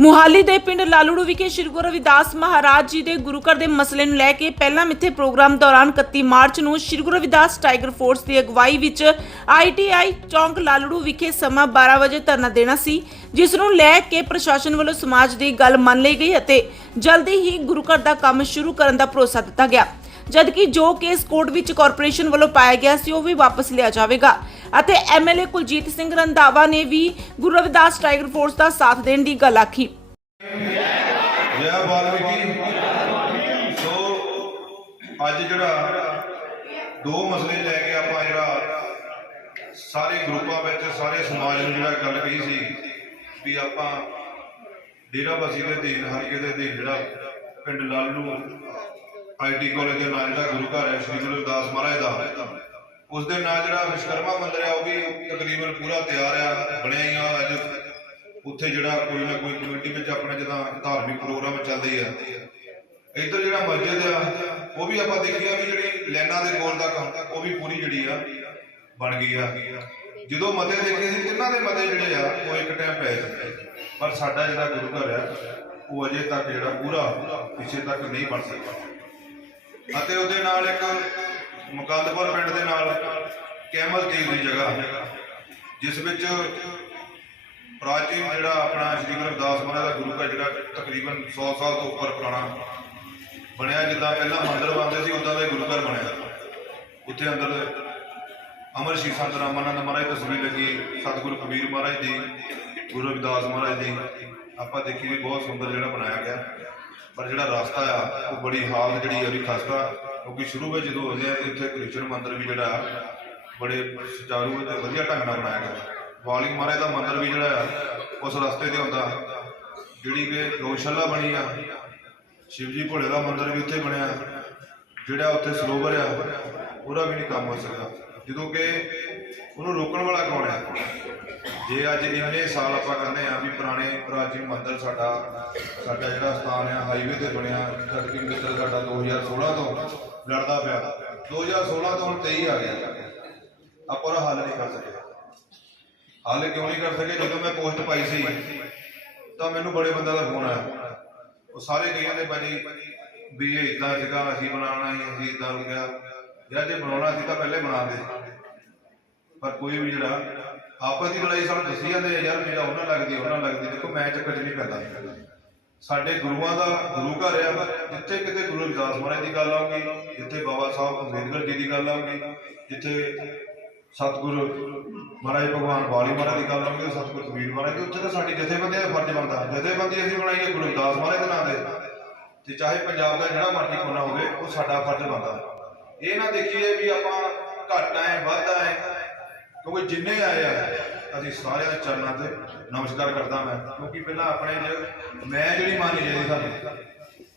ਮੁਹਾਲੀ ਦੇ ਪਿੰਡ ਲਾਲੂੜੂ ਵਿਖੇ ਸ੍ਰੀ ਗੁਰੂ ਰਵਿਦਾਸ ਮਹਾਰਾਜ ਜੀ ਦੇ ਗੁਰੂ ਘਰ ਦੇ ਮਸਲੇ ਨੂੰ ਲੈ ਕੇ ਪਹਿਲਾਂ ਮਿੱਥੇ ਪ੍ਰੋਗਰਾਮ ਦੌਰਾਨ 31 ਮਾਰਚ ਨੂੰ ਸ੍ਰੀ ਗੁਰੂ ਰਵਿਦਾਸ ਟਾਈਗਰ ਫੋਰਸ ਦੀ ਅਗਵਾਈ ਵਿੱਚ ਆਈਟੀਆਈ ਚੌਂਕ ਲਾਲੂੜੂ ਵਿਖੇ ਸਮਾਂ 12 ਵਜੇ ਧਰਨਾ ਦੇਣਾ ਸੀ, ਜਿਸ ਨੂੰ ਲੈ ਕੇ ਪ੍ਰਸ਼ਾਸਨ ਵੱਲੋਂ ਸਮਾਜ ਦੀ ਗੱਲ ਮੰਨ ਲਈ ਗਈ ਅਤੇ ਜਲਦੀ ਹੀ ਗੁਰੂ ਘਰ ਦਾ ਕੰਮ ਸ਼ੁਰੂ ਕਰਨ ਦਾ ਭਰੋਸਾ ਦਿੱਤਾ ਗਿਆ। ਜਦਕਿ ਜੋ ਕੇਸ ਕੋਰਟ ਵਿੱਚ ਕਾਰਪੋਰੇਸ਼ਨ ਵੱਲੋਂ ਪਾਇਆ ਗਿਆ ਸੀ, ਉਹ ਵੀ ਵਾਪਸ ਲਿਆ ਜਾਵੇਗਾ ਅਤੇ ਐਮਐਲਏ ਕੁਲਜੀਤ ਸਿੰਘ ਰੰਧਾਵਾ ਨੇ ਵੀ ਗੁਰੂ ਰਵਿਦਾਸ ਟਾਈਗਰ ਫੋਰਸ ਦਾ ਸਾਥ ਦੇਣ ਦੀ ਗੱਲ ਆਖੀ ਜੈ ਵਾਲਮੀਕੀ ਸੋ ਅੱਜ ਜਿਹੜਾ ਦੋ ਮਸਲੇ ਲੈ ਕੇ ਆਪਾਂ ਜਿਹੜਾ ਸਾਰੇ ਗਰੁੱਪਾਂ ਵਿੱਚ, ਸਾਰੇ ਸਮਾਜ ਨੂੰ ਜਿਹੜਾ ਗੱਲ ਕਹੀ ਸੀ ਵੀ ਆਪਾਂ ਡੇਰਾ ਬਸੀ ਦੇ ਦੀਨ ਹਰੀਕੇ ਦੇ ਦੀਨ ਜਿਹੜਾ ਪਿੰਡ ਲਾਲੂ ਆਈਟੀ ਕਾਲਜ ਦੇ ਨਾਲ ਜਿਹੜਾ ਗੁਰੂ ਘਰ ਹੈ, ਸ੍ਰੀ ਗੁਰੂ ਰਵਿਦਾਸ ਮਹਾਰਾਜ ਦਾ, ਉਸ ਦੇ ਨਾਲ ਜਿਹੜਾ ਵਿਸ਼ਕਰਮਾ ਮੰਦਿਰ ਹੈ, ਉਹ ਵੀ ਤਕਰੀਬਨ ਪੂਰਾ ਤਿਆਰ ਆ ਬਣਿਆ ਹੀ ਆ ਅੱਜ। ਉੱਥੇ ਜਿਹੜਾ ਕੋਈ ਨਾ ਕੋਈ ਕਮੇਟੀ ਵਿੱਚ ਆਪਣਾ ਜਦੋਂ ਧਾਰਮਿਕ ਪ੍ਰੋਗਰਾਮ ਚੱਲਦੇ ਆ। ਇੱਧਰ ਜਿਹੜਾ ਮਸਜਿਦ ਆ, ਉਹ ਵੀ ਆਪਾਂ ਦੇਖਿਆ ਵੀ ਜਿਹੜੀ ਲੈਣਾ ਦੇ ਕੋਲ ਤੱਕ ਕੰਮ ਉਹ ਵੀ ਪੂਰੀ ਜਿਹੜੀ ਆ, ਬਣ ਗਈ ਆ। ਜਦੋਂ ਮਤੇ ਦੇਖੇ ਸੀ ਕਿੰਨਾਂ ਦੇ ਮਤੇ ਜਿਹੜੇ ਆ, ਉਹ ਇੱਕ ਟਾਈਮ ਪੈ ਸੀ। ਪਰ ਸਾਡਾ ਜਿਹੜਾ ਗੁਰੂ ਘਰ ਆ, ਉਹ ਅਜੇ ਤੱਕ ਜਿਹੜਾ ਪੂਰਾ ਪਿੱਛੇ ਤੱਕ ਨਹੀਂ ਬਣ ਸਕਿਆ। ਅਤੇ ਉਹਦੇ ਨਾਲ ਇੱਕ ਮੁਕੰਦਪੁਰ ਪਿੰਡ ਦੇ ਨਾਲ ਕੈਮਲ ਤੀਰ ਦੀ ਜਗ੍ਹਾ, ਜਿਸ ਵਿੱਚ ਪ੍ਰਾਚੀਨ ਜਿਹੜਾ ਆਪਣਾ ਸ੍ਰੀ ਗੁਰੂ ਰਵਿਦਾਸ ਮਹਾਰਾਜ ਦਾ ਗੁਰੂ ਘਰ ਜਿਹੜਾ ਤਕਰੀਬਨ 100 ਸਾਲ ਤੋਂ ਉੱਪਰ ਪੁਰਾਣਾ ਬਣਿਆ ਜਿੱਦਾਂ ਪਹਿਲਾਂ ਮੰਦਰ ਬਣਦੇ ਸੀ ਉਦਾਂ ਦਾ ਹੀ ਗੁਰੂ ਘਰ ਬਣਿਆ। ਉੱਥੇ ਅੰਦਰ ਅਮਰ ਸ਼ੀਖ ਸੰਤ ਰਾਮਾਨੰਦ ਮਹਾਰਾਜ ਦੀ ਤਸਵੀਰ ਲੱਗੀ ਸਤਿਗੁਰੂ ਕਬੀਰ ਮਹਾਰਾਜ ਦੀ ਗੁਰੂ ਰਵਿਦਾਸ ਮਹਾਰਾਜ ਦੀ। ਆਪਾਂ ਦੇਖੀ ਵੀ ਬਹੁਤ ਸੁੰਦਰ ਜਿਹੜਾ ਬਣਾਇਆ ਗਿਆ। ਪਰ ਜਿਹੜਾ ਰਸਤਾ ਆ ਉਹ ਬੜੀ ਹਾਲਤ ਜਿਹੜੀ ਆ ਵੀ ਖਸਤਾ ਕਿਉਂਕਿ ਸ਼ੁਰੂ ਵਿੱਚ ਜਦੋਂ ਹੋਇਆ ਇੱਥੇ ਕ੍ਰਿਸ਼ਨ ਮੰਦਿਰ ਵੀ ਜਿਹੜਾ ਆ, ਬੜੇ ਸੁਚਾਰੂ ਅਤੇ ਵਧੀਆ ਢੰਗ ਨਾਲ ਬਣਾਇਆ ਗਿਆ। ਵਾਲੀ ਮਹਾਰਾਜ ਦਾ ਮੰਦਿਰ ਵੀ ਜਿਹੜਾ ਆ ਉਸ ਰਸਤੇ ਤੇ ਹੁੰਦਾ ਜਿਹੜੀ ਕਿ ਗਊਸ਼ਾਲਾ ਬਣੀ ਆ ਸ਼ਿਵਜੀ ਭੋਲੇ ਦਾ ਮੰਦਿਰ ਵੀ ਉੱਥੇ ਬਣਿਆ। ਜਿਹੜਾ ਉੱਥੇ ਸਰੋਵਰ ਆ, ਉਹਦਾ ਵੀ ਨਹੀਂ ਕੰਮ ਹੋ ਸਕਦਾ। ਜਦੋਂ ਕਿ ਉਹਨੂੰ ਰੋਕਣ ਵਾਲਾ ਕੌਣ ਹੈ ਜੇ ਅੱਜ ਇੰਨੇ ਸਾਲ ਆਪਾਂ ਕਹਿੰਦੇ ਆ ਵੀ ਪੁਰਾਣੇ ਪ੍ਰਾਚੀਨ ਮੰਦਿਰ ਸਾਡਾ ਸਾਡਾ ਜਿਹੜਾ ਸਥਾਨ ਆ ਹਾਈਵੇ ਤੇ ਬਣਿਆ ਜਦਕਿ ਮਿੱਤਰ ਸਾਡਾ 2016 ਤੋਂ ਲੜਦਾ ਪਿਆ। 2016 ਤੋਂ ਹੁਣ 23 ਆ ਗਿਆ। ਆਪਾਂ ਉਹਦਾ ਹੱਲ ਨਹੀਂ ਕਰ ਸਕੇ। ਹੱਲ ਕਿਉਂ ਨਹੀਂ ਕਰ ਸਕੇ? ਜਦੋਂ ਮੈਂ ਪੋਸਟ ਪਾਈ ਸੀ, ਤਾਂ ਮੈਨੂੰ ਬੜੇ ਬੰਦਾ ਦਾ ਫੋਨ ਆਇਆ। ਉਹ ਸਾਰੇ ਕਹੀ ਜਾਂਦੇ ਭਾਜੀ ਵੀ ਇਹ ਇਦਾਂ ਸੀਗਾ, ਅਸੀਂ ਬਣਾਉਣਾ ਸੀ ਅਸੀਂ ਇਦਾਂ ਰੁਕਿਆ ਯਾਰ ਜੇ ਬਣਾਉਣਾ ਸੀ ਤਾਂ ਪਹਿਲੇ ਬਣਾ ਪਰ ਕੋਈ ਵੀ ਜਿਹੜਾ, ਆਪਸ ਦੀ ਲੜਾਈ ਸਾਨੂੰ ਦੱਸੀ ਜਾਂਦੇ ਯਾਰ ਮੇਰਾ ਉਹਨਾਂ ਲੱਗਦੀ ਉਹਨਾਂ ਲੱਗਦੀ। ਦੇਖੋ, ਮੈਂ ਚੱਕਰ 'ਚ ਨਹੀਂ ਪੈਂਦਾ। ਸਾਡੇ ਗੁਰੂਆਂ ਦਾ ਗੁਰੂ ਘਰ ਆ, ਜਿੱਥੇ ਕਿਤੇ ਗੁਰੂ ਰਵਿਦਾਸ ਮਹਾਰਾਜ ਦੀ ਗੱਲ ਆਉਂਗੀ ਜਿੱਥੇ ਬਾਬਾ ਸਾਹਿਬ ਅੰਬੇਦਕਰ ਜੀ ਦੀ ਗੱਲ ਆਉਂਗੀ ਜਿੱਥੇ ਸਤਿਗੁਰੂ ਮਹਾਰਾਜ ਭਗਵਾਨ ਵਾਲੀ ਮਹਾਰਾਜ ਦੀ ਗੱਲ ਆਉਂਗੀ ਸਤਿਗੁਰੂ ਕਬੀਰ ਮਹਾਰਾਜ ਦੀ, ਉੱਥੇ ਤਾਂ ਸਾਡੀ ਜਥੇਬੰਦੀਆਂ ਦਾ ਫਰਜ਼ ਬਣਦਾ। ਜਥੇਬੰਦੀ ਅਸੀਂ ਬਣਾਈਏ ਗੁਰੂ ਰਵਿਦਾਸ ਮਹਾਰਾਜ ਦੇ ਨਾਂ ਦੇ ਤੇ ਚਾਹੇ ਪੰਜਾਬ ਦਾ ਜਿਹੜਾ ਮਰਜ਼ੀ ਕੋਨਾ ਹੋਵੇ, ਉਹ ਸਾਡਾ ਫਰਜ਼ ਬਣਦਾ। ਇਹ ਨਾ ਦੇਖੀਏ ਵੀ ਆਪਾਂ ਘੱਟ ਆਏ ਵੱਧ ਆਏ ਕਿਉਂਕਿ ਜਿੰਨੇ ਆਏ ਆ, ਅਸੀਂ ਸਾਰਿਆਂ ਦੇ ਚਰਨਾਂ ਤੇ ਨਮਸਕਾਰ ਕਰਦਾ ਮੈਂ। ਕਿਉਂਕਿ ਪਹਿਲਾਂ ਆਪਣੇ ਜ ਮੈਂ ਜਿਹੜੀ ਮਾਨੀ ਜਿਹੜੀ ਸਾਨੂੰ,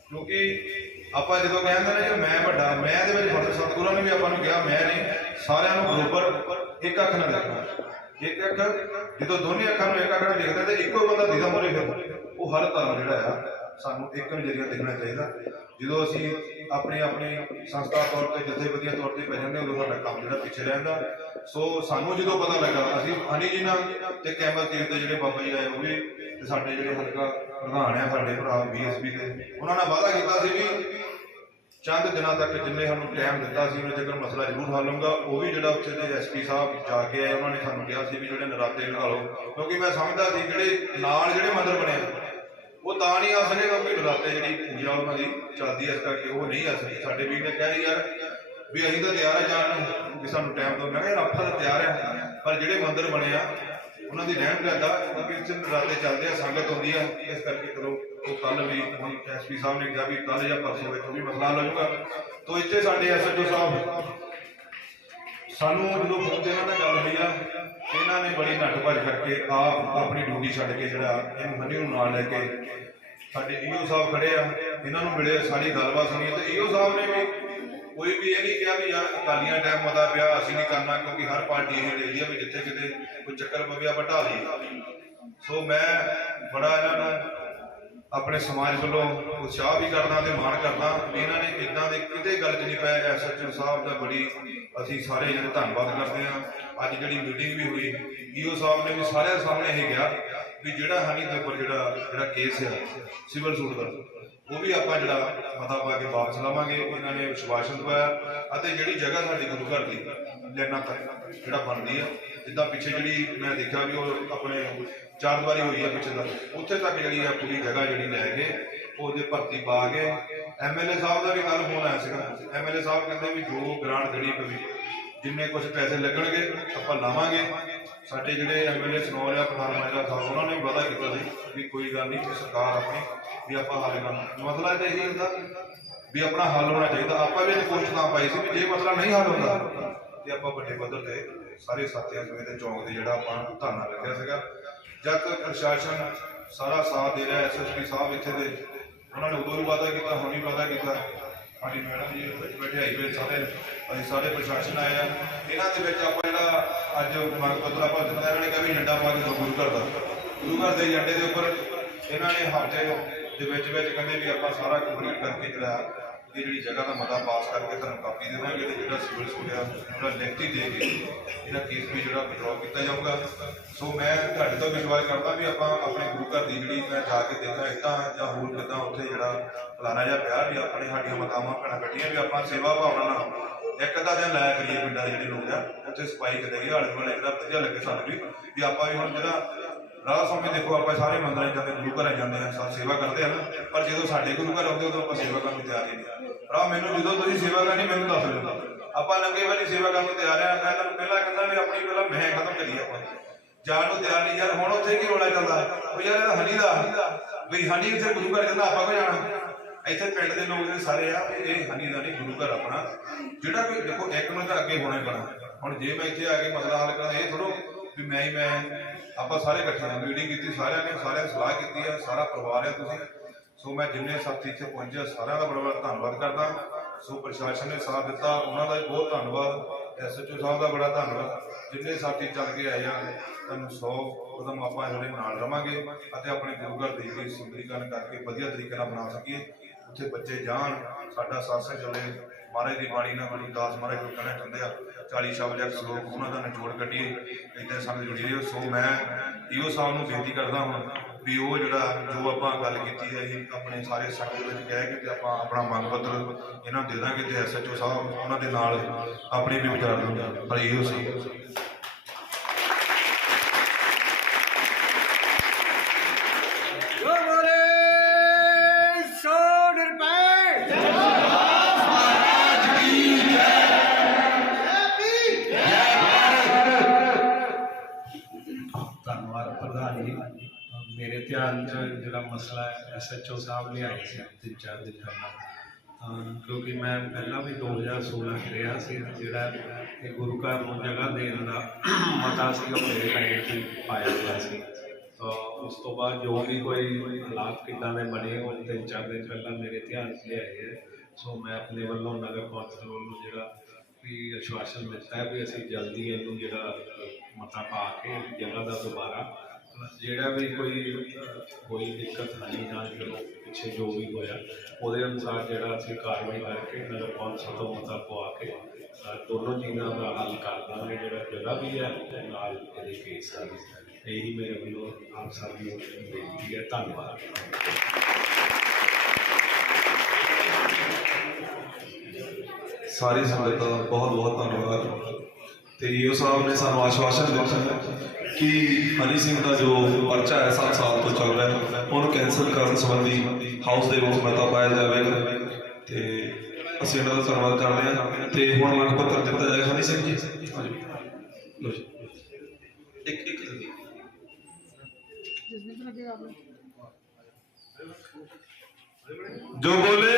ਕਿਉਂਕਿ ਆਪਾਂ ਜਦੋਂ ਕਹਿੰਦੇ ਨੇ ਕਿ ਮੈਂ ਵੱਡਾ, ਮੈਂ ਦੇ ਵਿੱਚ ਫਰਜ਼ ਸਤਿਗੁਰਾਂ ਨੇ ਵੀ ਆਪਾਂ ਨੂੰ ਕਿਹਾ, ਮੈਂ ਨਹੀਂ, ਸਾਰਿਆਂ ਨੂੰ ਬਰੋਬਰ ਇੱਕ ਅੱਖ ਨਾਲ ਦੇਖਣਾ। ਇੱਕ ਅੱਖ, ਜਦੋਂ ਦੋਨੇ ਅੱਖਾਂ ਨੂੰ ਇੱਕ ਅੱਖ ਨਾਲ ਦੇਖਦੇ ਤੇ ਇੱਕੋ ਬੰਦਾ ਦਿਖਦਾ ਮੋਰੇ ਫਿਰ, ਉਹ ਹਰ ਧਰਮ ਜਿਹੜਾ ਆ, ਸਾਨੂੰ ਇੱਕ ਨਜ਼ਰੀਆ ਦੇਖਣਾ ਚਾਹੀਦਾ। ਜਦੋਂ ਅਸੀਂ ਆਪਣੀ ਆਪਣੀ ਸੰਸਥਾ ਤੌਰ ਤੇ, ਜਥੇਬੰਦੀਆਂ ਤੌਰ ਤੇ ਪੈ ਜਾਂਦੇ ਉਦੋਂ ਸਾਡਾ ਕੰਮ ਜਿਹੜਾ ਪਿੱਛੇ ਰਹਿੰਦਾ। ਸੋ ਸਾਨੂੰ ਜਦੋਂ ਪਤਾ ਲੱਗਾ, ਅਸੀਂ ਹਨੀ ਜੀ ਨਾਲ ਤੇ ਕੈਮਲ ਤੀਰ ਦੇ ਜਿਹੜੇ ਬਾਬਾ ਜੀ ਆਏ ਉਹ ਵੀ ਤੇ ਸਾਡੇ ਜਿਹੜੇ ਹਲਕਾ ਪ੍ਰਧਾਨ ਆ ਸਾਡੇ ਭਰਾ ਬੀਐਸਪੀ ਦੇ। ਉਹਨਾਂ ਨੇ ਵਾਅਦਾ ਕੀਤਾ ਸੀ ਵੀ ਚੰਦ ਦਿਨਾਂ ਤੱਕ ਜਿੰਨੇ ਸਾਨੂੰ ਟਾਈਮ ਦਿੱਤਾ ਸੀ ਉਹਨੇ ਜੇਕਰ ਮਸਲਾ ਜ਼ਰੂਰ ਹੱਲ ਹੋਊਗਾ। ਉਹ ਵੀ ਜਿਹੜਾ ਉੱਥੇ ਦੇ ਐਸਪੀ ਸਾਹਿਬ ਜਾ ਕੇ ਆਏ ਉਹਨਾਂ ਨੇ ਸਾਨੂੰ ਕਿਹਾ ਸੀ ਵੀ ਜਿਹੜੇ ਨਰਾਤੇ ਲਗਾ ਲਓ। ਕਿਉਂਕਿ ਮੈਂ ਸਮਝਦਾ ਸੀ ਜਿਹੜੇ ਨਾਲ ਜਿਹੜੇ ਮੰਦਰ ਬਣੇ ਆ, ਉਹ ਤਾਂ ਨਹੀਂ ਆ ਸਕੇ ਕਿਉਂਕਿ ਨਰਾਤੇ ਜਿਹੜੀ ਪੂਜਾ ਉਹਨਾਂ ਦੀ ਚੱਲਦੀ ਇਸ ਕਰਕੇ ਉਹ ਨਹੀਂ ਆ ਸਕੇ ਸਾਡੇ ਵੀਰ ਨੇ ਕਿਹਾ ਸੀ ਯਾਰ ਵੀ ਅਸੀਂ ਤਾਂ ਤਿਆਰ ਆ ਜਾਣ ਨੂੰ ਵੀ ਸਾਨੂੰ ਟਾਈਮ ਦਿਓ। ਮੈਂ ਕਿਹਾ ਯਾਰ ਤਾਂ ਤਿਆਰ ਆ। ਪਰ ਜਿਹੜੇ ਮੰਦਰ ਬਣੇ ਆ ਉਹਨਾਂ ਦੀ ਰਹਿਣ ਰਹਿਦਾ ਕਿਉਂਕਿ ਇੱਥੇ ਨਰਾਤੇ ਚੱਲਦੇ ਆ, ਸੰਗਤ ਹੁੰਦੀ ਆ। ਇਸ ਕਰਕੇ ਕਰੋ ਉਹ ਕੱਲ ਵੀ ਹੁਣ ਐਸਪੀ ਸਾਹਿਬ ਨੇ ਕਿਹਾ ਵੀ ਕੱਲ ਜਾਂ ਪਰਸੋਂ ਵਿੱਚ ਉਹ ਵੀ ਮਸਲਾ ਹੱਲ ਹੋ ਜਾਊਗਾ ਤੋਂ ਇੱਥੇ ਸਾਡੇ ਐਸਐਚਓ ਸਾਹਿਬ, ਸਾਨੂੰ ਜਦੋਂ ਫੋਨ ਤੇ ਇਹਨਾਂ ਨਾਲ ਗੱਲ ਹੋਈ ਆ, ਇਹਨਾਂ ਨੇ ਬੜੀ ਨੱਠ ਭੱਜ ਕਰਕੇ ਆਪ ਆਪਣੀ ਡਿਊਟੀ ਛੱਡ ਕੇ ਜਿਹੜਾ ਇਹਨੂੰ ਹਨੀ ਨੂੰ ਨਾਲ ਲੈ ਕੇ ਸਾਡੇ ਈਓ ਸਾਹਿਬ ਖੜੇ ਆ। ਇਹਨਾਂ ਨੂੰ ਮਿਲੇ, ਸਾਰੀ ਗੱਲਬਾਤ ਸੁਣੀ ਤੇ ਈਓ ਸਾਹਿਬ ਨੇ ਵੀ ਕੋਈ ਵੀ ਇਹ ਨਹੀਂ ਕਿਹਾ ਵੀ ਯਾਰ ਅਕਾਲੀਆਂ ਟਾਈਮ ਮਤਾ ਪਿਆ, ਅਸੀਂ ਨਹੀਂ ਕਰਨਾ, ਕਿਉਂਕਿ ਹਰ ਪਾਰਟੀ ਇਹ ਦੇਖਦੀ ਆ ਵੀ ਜਿੱਥੇ ਕਿਤੇ ਕੋਈ ਚੱਕਰ ਪਵੇ, ਆਪਾਂ ਲਈ। ਸੋ ਮੈਂ ਬੜਾ ਇਹਨਾਂ ਨੂੰ ਆਪਣੇ ਸਮਾਜ ਵੱਲੋਂ ਉਤਸ਼ਾਹ ਵੀ ਕਰਦਾ ਤੇ ਮਾਣ ਕਰਦਾ ਵੀ ਇਹਨਾਂ ਨੇ ਇਦਾਂ ਦੇ ਕਿਤੇ ਗੱਲ 'ਚ ਨਹੀਂ ਪਏ ਐਸਐਚਓ ਸਾਹਿਬ ਦਾ ਬੜੀ ਅਸੀਂ ਸਾਰੇ ਜਿਹੜੇ ਧੰਨਵਾਦ ਕਰਦੇ ਹਾਂ। ਅੱਜ ਜਿਹੜੀ ਮੀਟਿੰਗ ਵੀ ਹੋਈ, ਈਓ ਸਾਹਿਬ ਨੇ ਵੀ ਸਾਰਿਆਂ ਸਾਹਮਣੇ ਇਹ ਕਿਹਾ ਵੀ ਜਿਹੜਾ ਹਨੀ ਦੇ ਉੱਪਰ ਜਿਹੜਾ ਜਿਹੜਾ ਕੇਸ ਆ, ਸਿਵਲ ਸੂਟ ਦਾ। ਉਹ ਵੀ ਆਪਾਂ ਜਿਹੜਾ ਮਤਾ ਪਾ ਕੇ ਵਾਪਸ ਲਵਾਂਗੇ, ਇਹਨਾਂ ਨੇ ਵਿਸ਼ਵਾਸਨ ਦਵਾਇਆ ਅਤੇ ਜਿਹੜੀ ਜਗ੍ਹਾ ਸਾਡੀ ਗੁਰੂ ਘਰ ਦੀ, ਲੈਣਾ ਤੱਕ ਜਿਹੜਾ ਬਣਦੀ ਆ, ਜਿੱਦਾਂ ਪਿੱਛੇ ਜਿਹੜੀ ਮੈਂ ਦੇਖਿਆ ਵੀ ਉਹ ਆਪਣੇ ਚਾਰ ਦੀਵਾਰੀ ਹੋਈ ਆ ਪਿੱਛੇ ਦਾ, ਉੱਥੇ ਤੱਕ ਜਿਹੜੀ ਆ ਪੂਰੀ ਜਗ੍ਹਾ ਜਿਹੜੀ ਲੈ ਕੇ ਉਹਦੇ ਭਰਤੀ ਪਾ ਕੇ ਐਮਐਲਏ ਸਾਹਿਬ ਦਾ ਵੀ ਕੱਲ ਫੋਨ ਆਇਆ ਸੀਗਾ। ਐਮਐਲਏ ਸਾਹਿਬ ਕਹਿੰਦੇ ਵੀ ਜੋ ਗ੍ਰਾਂਟ ਜਿਹੜੀ ਪਈ ਜਿੰਨੇ ਕੁਝ ਪੈਸੇ ਲੱਗਣਗੇ, ਆਪਾਂ ਲਾਵਾਂਗੇ। ਸਾਡੇ ਜਿਹੜੇ ਐਮਐਲਏ ਸਨੌਰ ਆ ਪ੍ਰਧਾਨ ਮੰਤਰੀ ਸਾਹਿਬ, ਉਹਨਾਂ ਨੇ ਵੀ ਵਾਅਦਾ ਕੀਤਾ ਸੀ ਵੀ ਕੋਈ ਗੱਲ ਨਹੀਂ, ਸਰਕਾਰ ਆਪਣੀ ਵੀ ਆਪਾਂ ਹੱਲ ਕਰਨਾ। ਮਸਲਾ ਤਾਂ ਇਹੀ ਹੁੰਦਾ ਵੀ ਆਪਣਾ ਹੱਲ ਹੋਣਾ ਚਾਹੀਦਾ। ਆਪਾਂ ਵੀ ਇਹ ਕੋਸ਼ਿਸ਼ ਤਾਂ ਪਾਈ ਸੀ ਵੀ ਜੇ ਮਸਲਾ ਨਹੀਂ ਹੱਲ ਹੁੰਦਾ, ਤੇ ਆਪਾਂ ਵੱਡੇ ਪੱਧਰ ਤੇ ਸਾਰੇ ਸਾਥੀਆਂ ਸਮੇਤ ਤੇ ਚੌਂਕ ਦੇ ਜਿਹੜਾ ਆਪਾਂ ਧਰਨਾ ਲੱਗਿਆ ਸੀਗਾ। ਜਦ ਤੱਕ ਪ੍ਰਸ਼ਾਸਨ ਸਾਰਾ ਸਾਥ ਦੇ ਰਿਹਾ ਐਸਐਸਪੀ ਸਾਹਿਬ ਇੱਥੇ ਦੇ, ਉਹਨਾਂ ਨੇ ਉਦੋਂ ਵੀ ਵਾਅਦਾ ਕੀਤਾ, ਹੁਣ ਵੀ ਵਾਅਦਾ ਕੀਤਾ। ਸਾਡੀ ਮੈਡਮ ਜੀ ਵਿੱਚ ਬੈਠੇ, ਆਈ ਹੋਏ ਸਾਰੇ, ਅਸੀਂ ਸਾਰੇ ਪ੍ਰਸ਼ਾਸਨ ਆਏ ਆ। ਇਹਨਾਂ ਦੇ ਵਿੱਚ ਆਪਾਂ ਜਿਹੜਾ ਅੱਜ ਮੰਗ ਪੱਤਰ ਆਪਾਂ ਦਿੱਤਾ, ਇਹਨਾਂ ਨੇ ਕਿਹਾ ਵੀ ਝੰਡਾ ਪਾ ਕੇ ਗੁਰੂ ਘਰ ਦਾ। ਗੁਰੂ ਘਰ ਦੇ ਝੰਡੇ ਦੇ ਉੱਪਰ ਇਹਨਾਂ ਨੇ ਹਫ਼ਤੇ ਦੇ ਵਿੱਚ ਵਿੱਚ ਕਹਿੰਦੇ ਵੀ ਆਪਾਂ ਸਾਰਾ ਕੰਪਲੀਟ ਕਰਕੇ ਜਿਹੜਾ ਇਹ ਜਿਹੜੀ ਜਗ੍ਹਾ ਦਾ ਮਤਾ ਪਾਸ ਕਰਕੇ ਤੁਹਾਨੂੰ ਕਾਪੀ ਦੇਵਾਂਗੇ ਤੇ ਜਿਹੜਾ ਸਿਵਲ ਸੂਟਿਆ ਜਿਹੜਾ ਲਿਖਤੀ ਦੇ ਕੇ ਇਹਦਾ ਕੇਸ ਵੀ ਜਿਹੜਾ ਵਿਡਰਾਅ ਕੀਤਾ ਜਾਊਗਾ। ਸੋ ਮੈਂ ਤੁਹਾਡੇ ਤੋਂ ਵਿਸ਼ਵਾਸ ਕਰਦਾ ਵੀ ਆਪਾਂ ਆਪਣੇ ਗੁਰੂ ਘਰ ਦੀ ਜਿਹੜੀ ਮੈਂ ਜਾ ਕੇ ਦੇਖਾਂ ਇਦਾਂ ਜਾਂ ਹੋਰ ਕਿਦਾਂ ਉੱਥੇ ਜਿਹੜਾ ਫਲਾਣਾ ਜਿਹਾ ਪਿਆ ਵੀ ਆਪਣੇ ਸਾਡੀਆਂ ਮਤਾਵਾਂ ਭੈਣਾਂ ਬੈਠੀਆਂ ਵੀ ਆਪਾਂ ਸੇਵਾ ਭਾਵਨਾ ਨਾਲ ਇੱਕ ਅੱਧਾ ਦਿਨ ਲਾਇਆ ਕਰੀਏ ਪਿੰਡਾਂ ਦੇ ਜਿਹੜੇ ਲੋਕ ਆ, ਉੱਥੇ ਸਫ਼ਾਈ ਕਰਾਈਏ ਆਲੇ ਦੁਆਲੇ ਜਿਹੜਾ ਵਧੀਆ ਲੱਗੇ ਸਾਨੂੰ ਵੀ ਵੀ ਆਪਾਂ ਵੀ ਹੁਣ ਜਿਹੜਾ ਰਾਹ ਸਮੇਂ ਦੇਖੋ, ਆਪਾਂ ਸਾਰੇ ਮੰਦਰਾਂ 'ਚ ਜਾਂਦੇ, ਗੁਰੂ ਘਰਾਂ ਜਾਂਦੇ ਆ ਸਭ ਸੇਵਾ ਕਰਦੇ ਹਨ ਪਰ ਜਦੋਂ ਸਾਡੇ ਗੁਰੂ ਘਰ ਆਉਂਦੇ, ਉਦੋਂ ਆਪਾਂ ਸੇਵਾ ਕਰਨ ਨੂੰ ਤਿਆਰ ਹੀ ਨਹੀਂ। ਰਾਹ ਮੈਨੂੰ ਜਦੋਂ ਤੁਸੀਂ ਸੇਵਾ ਕਰਨੀ, ਮੈਨੂੰ ਦੱਸ ਦਿਓ। ਆਪਾਂ ਲੰਗੇ ਵਾਲੀ ਸੇਵਾ ਕਰਨ ਨੂੰ ਤਿਆਰ ਆ ਮੈਂ ਪਹਿਲਾਂ ਕਹਿੰਦਾ ਵੀ ਆਪਣੀ ਪਹਿਲਾਂ ਮੈਂ ਖਤਮ ਕਰੀਏ ਆਪਾਂ। ਜਾਣ ਨੂੰ ਤਿਆਰ ਨਹੀਂ, ਯਾਰ ਹੁਣ ਉੱਥੇ ਕੀ ਰੋਲਾ ਚੱਲਦਾ? ਉਹ ਯਾਰ ਇਹਦਾ ਹਨੀ ਦਾ। ਵੀ ਹਨੀ ਇੱਥੇ ਗੁਰੂ ਘਰ ਕਹਿੰਦਾ ਆਪਾਂ ਕੋ ਜਾਣਾ? ਇੱਥੇ ਪਿੰਡ ਦੇ ਲੋਕ ਜਿਹੜੇ ਸਾਰੇ ਆ, ਵੀ ਇਹ ਹਨੀ ਦਾ ਨਹੀਂ, ਗੁਰੂ ਘਰ ਆਪਣਾ। ਜਿਹੜਾ ਕੋਈ, ਦੇਖੋ, ਇੱਕ ਮਿੰਟ ਅੱਗੇ ਹੋਣਾ ਹੀ ਪੈਣਾ। ਹੁਣ ਜੇ ਮੈਂ ਇੱਥੇ ਆ ਕੇ ਮਸਲਾ ਹੱਲ ਕਰਾਂ, ਇਹ ਥੋੜੋ ਵੀ ਮੈਂ ਹੀ, ਮੈਂ ਆਪਾਂ ਸਾਰੇ ਇਕੱਠੇ ਆ ਮੀਟਿੰਗ ਕੀਤੀ, ਸਾਰਿਆਂ ਨੇ ਸਾਰਿਆਂ ਨੇ ਸਲਾਹ ਕੀਤੀ ਆ, ਸਾਰਾ ਪਰਿਵਾਰ ਆ ਤੁਸੀਂ। ਸੋ ਮੈਂ ਜਿੰਨੇ ਸਾਥੀ ਇੱਥੇ ਪਹੁੰਚੇ ਸਾਰਿਆਂ ਦਾ ਬੜਾ ਬੜਾ ਧੰਨਵਾਦ ਕਰਦਾ। ਸੋ ਪ੍ਰਸ਼ਾਸਨ ਨੇ ਸਾਥ ਦਿੱਤਾ, ਉਹਨਾਂ ਦਾ ਵੀ ਬਹੁਤ ਧੰਨਵਾਦ ਐਸਐਚਓ ਸਾਹਿਬ ਦਾ ਬੜਾ ਧੰਨਵਾਦ। ਜਿੰਨੇ ਸਾਥੀ ਚੱਲ ਕੇ ਆਏ ਆ, ਤੁਹਾਨੂੰ 100 ਕਦਮ ਆਪਾਂ ਜਿਹੜੇ ਨਾਲ ਰਵਾਂਗੇ ਅਤੇ ਆਪਣੇ ਗੁਰੂ ਘਰ ਦੀ ਜਿਹੜੀ ਸੁੰਦਰੀਕਰਨ ਕਰਕੇ ਵਧੀਆ ਤਰੀਕੇ ਨਾਲ ਬਣਾ ਸਕੀਏ। ਉੱਥੇ ਬੱਚੇ ਜਾਣ, ਸਾਡਾ ਸਾਸਾ ਚੱਲੇ ਮਹਾਰਾਜ ਦੀ ਬਾਣੀ ਨਾਲ ਗੁਰੂ ਦਾਸ ਮਹਾਰਾਜ ਨੂੰ ਕਹਿਣਾ ਚਾਹੁੰਦੇ ਆ। 40 ਸ਼ਬਦ ਜਾਂ ਸ਼ਲੋਕ ਉਹਨਾਂ ਦਾ ਨਿਚੋੜ ਕੱਢੀਏ ਇਦਾਂ ਸੰਗ ਜੁੜੀ ਰਹੋ। ਸੋ ਮੈਂ ਈਓ ਸਾਹਿਬ ਨੂੰ ਬੇਨਤੀ ਕਰਦਾ ਹਾਂ ਵੀ ਉਹ ਜਿਹੜਾ ਜੋ ਆਪਾਂ ਗੱਲ ਕੀਤੀ ਹੈ ਇਹ ਆਪਣੇ ਸਾਰੇ ਸੰਗਤ ਵਿੱਚ ਕਹਿ ਕੇ ਤੇ ਆਪਾਂ ਆਪਣਾ ਮੰਗ ਪੱਤਰ ਇਹਨਾਂ ਨੂੰ ਦੇ ਦਾਂਗੇ ਤੇ ਐਸਐਚਓ ਸਾਹਿਬ ਉਹਨਾਂ ਦੇ ਨਾਲ ਆਪਣੀ ਵੀ ਵਿਚਾਰ ਦਿੰਦਾ ਪਰ ਈਓ ਸਾਹਿਬ ਮੇਰੇ ਧਿਆਨ 'ਚ ਜਿਹੜਾ ਮਸਲਾ ਹੈ ਐਸਐਚਓ ਸਾਹਿਬ ਨੇ ਆਏ ਸੀ ਤਿੰਨ ਚਾਰ ਦਿਨ ਪਹਿਲਾਂ ਤਾਂ ਕਿਉਂਕਿ ਮੈਂ ਪਹਿਲਾਂ ਵੀ 2016 ਕਰਿਆ ਸੀ, ਜਿਹੜਾ ਇਹ ਗੁਰੂ ਘਰ ਨੂੰ ਜਗ੍ਹਾ ਦੇਣ ਦਾ ਮਤਾ ਸੀ, ਉਹ ਮੇਰੇ ਸਾਈਡ ਤੇ ਪਾਇਆ ਹੋਇਆ ਸੀ। ਤਾਂ ਉਸ ਤੋਂ ਬਾਅਦ ਜੋ ਵੀ ਕੋਈ ਹਾਲਾਤ ਕਿੱਦਾਂ ਦੇ ਬਣੇ, ਉਹ ਤਿੰਨ ਚਾਰ ਦਿਨ ਪਹਿਲਾਂ ਮੇਰੇ ਧਿਆਨ 'ਚ ਲਿਆਏ ਹੈ। ਸੋ ਮੈਂ ਆਪਣੇ ਵੱਲੋਂ ਨਗਰ ਕੌਂਸਲ ਵੱਲੋਂ ਜਿਹੜਾ ਵੀ ਅਸ਼ਵਾਸਨ ਦਿੱਤਾ ਹੈ ਵੀ ਅਸੀਂ ਜਲਦੀ ਇਹਨੂੰ ਜਿਹੜਾ ਮਤਾ ਪਾ ਕੇ ਜਗ੍ਹਾ ਦਾ ਦੁਬਾਰਾ ਜਿਹੜਾ ਵੀ ਕੋਈ ਕੋਈ ਦਿੱਕਤ ਨਹੀਂ ਜਾਂ ਜਦੋਂ ਪਿੱਛੇ ਜੋ ਵੀ ਹੋਇਆ, ਉਹਦੇ ਅਨੁਸਾਰ ਜਿਹੜਾ ਅਸੀਂ ਕਾਰਵਾਈ ਕਰਕੇ ਨਗਰ ਕੌਂਸਲ ਤੋਂ ਮਤਾ ਪਵਾ ਕੇ ਦੋਨੋਂ ਚੀਜ਼ਾਂ ਦਾ ਹੱਲ ਕਰ ਦਾਂਗੇ, ਜਿਹੜਾ ਜਗ੍ਹਾ ਵੀ ਹੈ ਨਾਲ ਇਹਦੇ ਕੇਸ ਆ ਇਹੀ ਮੇਰੇ ਵੱਲੋਂ ਆਪ ਸਭ ਨੂੰ ਬੇਨਤੀ ਹੈ। ਧੰਨਵਾਦ। ਸਾਰੀ ਸੰਗਤ ਦਾ ਬਹੁਤ ਬਹੁਤ ਧੰਨਵਾਦ। ਤੇ ਈਓ ਸਾਹਿਬ ਨੇ ਸਾਨੂੰ ਆਸ਼ਵਾਸਨ ਦਿੱਤਾ। ਹੈ ਕਿ ਹਨੀ ਸਿੰਘ ਦਾ ਜੋ ਪਰਚਾ ਹੈ 7 ਸਾਲ ਤੋਂ ਚੱਲ ਰਿਹਾ ਉਹਨੂੰ ਕੈਂਸਲ ਕਰਨ ਸੰਬੰਧੀ ਹਾਊਸ ਦੇ ਵਿੱਚ ਮਤਾ ਪਾਇਆ ਜਾਵੇਗਾ। ਤੇ ਅਸੀਂ ਇਹਨਾਂ ਦਾ ਧੰਨਵਾਦ ਕਰਦੇ ਹਾਂ। ਤੇ ਹੁਣ ਮੰਗ ਪੱਤਰ ਦਿੱਤਾ ਜਾਏਗਾ। ਹਨੀ ਸਿੰਘ ਜੀ। ਲਓ ਜੀ। ਇੱਕ ਇੱਕ ਜੋ ਬੋਲੇ